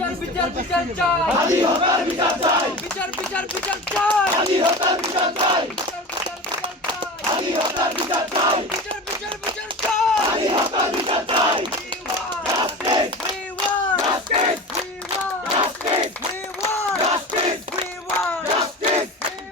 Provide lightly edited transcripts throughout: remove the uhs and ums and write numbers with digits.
বিচার বিচার বিচার চাই, আলী হত্যার বিচার চাই, বিচার বিচার বিচার চাই, আলী হত্যার বিচার চাই, বিচার বিচার বিচার চাই, আলী হত্যার বিচার চাই, বিচার বিচার বিচার চাই, আলী হত্যার বিচার চাই। We want justice, we want justice, we want justice, we want justice, we want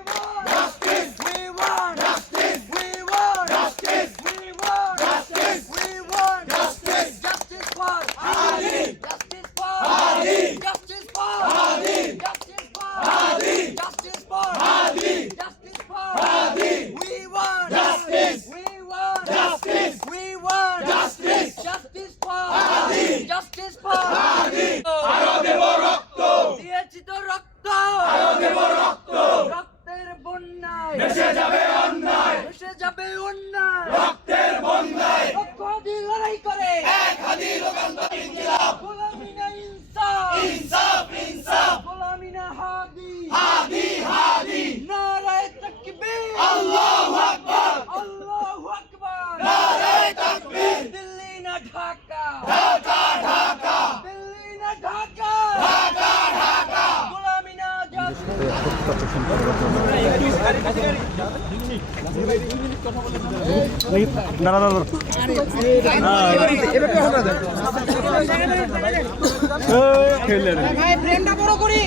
justice, we want justice, we want justice, we want justice, we want justice, justice for Ali, justice for Ali, justice for Ali, justice for Ali, justice for Ali, justice for Ali. We want justice, we want justice, we want justice, justice for Ali, justice for Ali. আরো দেব রক্ত, দিয়েছি তো রক্ত, আরো দেব রক্ত, রক্তের বন্যায় ভেসে যাবে অন্যায়, ভেসে যাবে অন্যায়, রক্তের বন্যায় ঐক্যবদ্ধ লড়াই করে এক হাদি লোকান্তর ইনকিলাব, গোলামি না ইনসাফ, ইনসাফ ইনসাফ, গোলামি না হাদি, হাদি হাদি, নারায়ে তাকবীর, আল্লাহু আকবার, আল্লাহু আকবার, নারায়ে তাকবীর, দিল্লি না ঢাকা, ঢাকা ঢাকা, দিল্লি না ঢাকা, ঢাকা ঢাকা, গোলামি না ফ্রেমটা বড় করি।